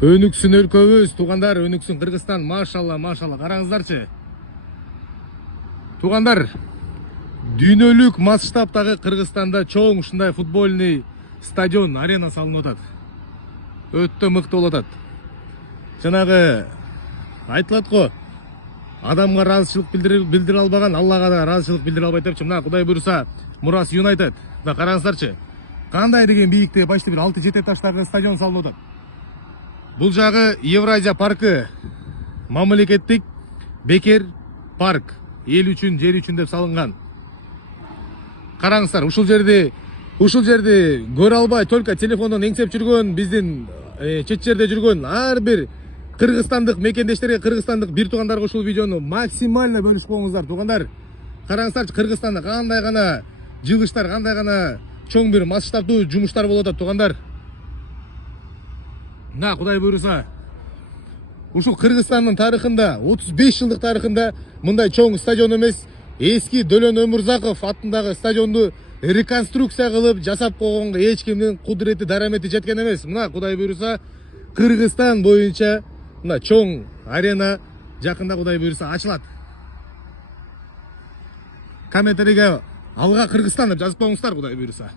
Өнүксүн өлкөбүз, туугандар, өнүксүн Кыргызстан. Машалла, машалла. Караңыздарчы. Туугандар, дүйнөлүк масштабтагы Кыргызстанда чоң ушундай футбольный стадион, арена салынып атат. Өтө мыкты болуп атат. Жанагы айтылат го, адамга ыраазычылык билдире албаган Аллага да ыраазычылык билдире албайт депчи. Мына Кудай буйруса, Мурас Юнайтед. Мына караңыздарчы. Кандай деген бийиктиги, почти бир 6-7 этаждагы стадион салынып атат. Бул жагы Евразия паркы, мамлекеттик бекер парк, эл үчүн, жер үчүн деп салынган. Караңыздар, ушул жерди көрө албай, только телефондон эңсеп жүргөн, биздин чет жерде жүргөн ар бир кыргызстандык мекендештерге, кыргызстандык бир туугандарга ушул видеону максимально бөлүшүп коюңуздар, туугандар. Караңыздарчы, Кыргызстанда кандай гана жылыштар, кандай гана чоң бир масштабдуу жумуштар болуп атат, туугандар. На, Кудай буйруса, ушул Кыргызстандын тарыхында, 35 жылдык тарыхында мындай чоң стадион эмес, эски Дөлөн Өмүрзаков аттындагы стадионду реконструкция кылып жасап койгонго эч кимдин кудурети, дарамети жеткен эмес. Мына Кудай буйруса, Кыргызстан боюнча мына чоң арена жакында Кудай буйруса ачылат. Комментарийге алга Кыргызстан деп жазып коюңуздар, Кудай буйруса.